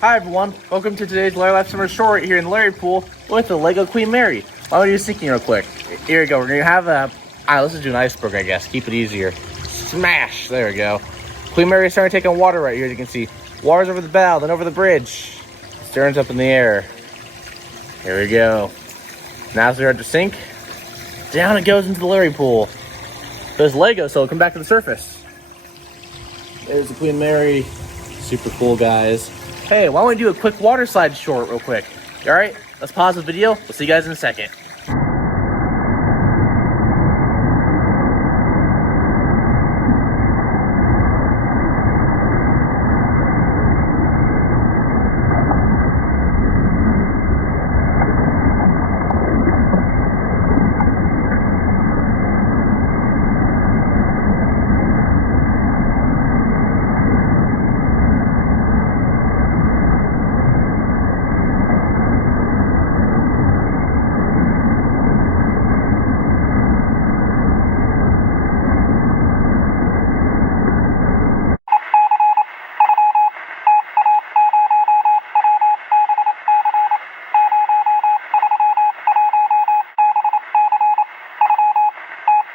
Hi everyone, welcome to today's Larry Life Summer Short here in the Larry Pool with the Lego Queen Mary. Why don't you sinking real quick? Here we go, we're gonna have let's just do an iceberg, I guess, keep it easier. Smash, there we go. Queen Mary is starting taking water right here, as you can see. Water's over the bow, then over the bridge. Stern's up in the air. Here we go. Now as we start to sink, down it goes into the Larry Pool. There's Lego, so it'll come back to the surface. There's the Queen Mary. Super cool, guys. Hey, why don't we do a quick water slide short real quick? All right, let's pause the video. We'll see you guys in a second.